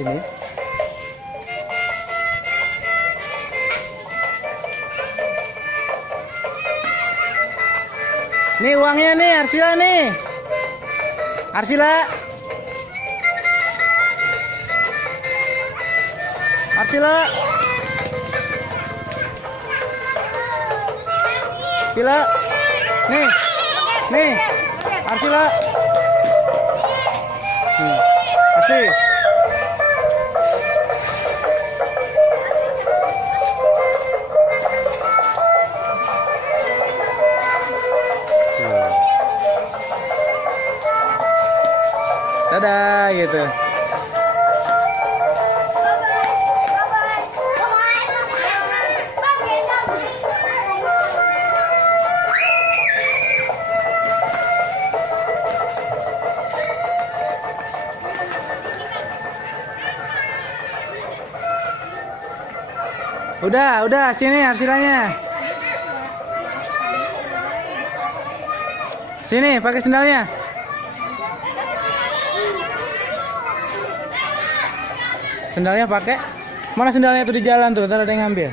ini. Nih uangnya nih, Arsila nih. Arsila. Arsila. Arsila. Nih. Nih. Arsila. Kasih. Dadah gitu. Udah, sini Arsilanya. Sini, pakai sendalnya. Sendalnya pakai. Mana sendalnya tuh di jalan tuh, ntar ada yang ngambil.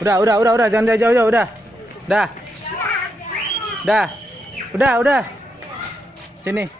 Udah, jangan jauh-jauh, udah. Udah. Sini.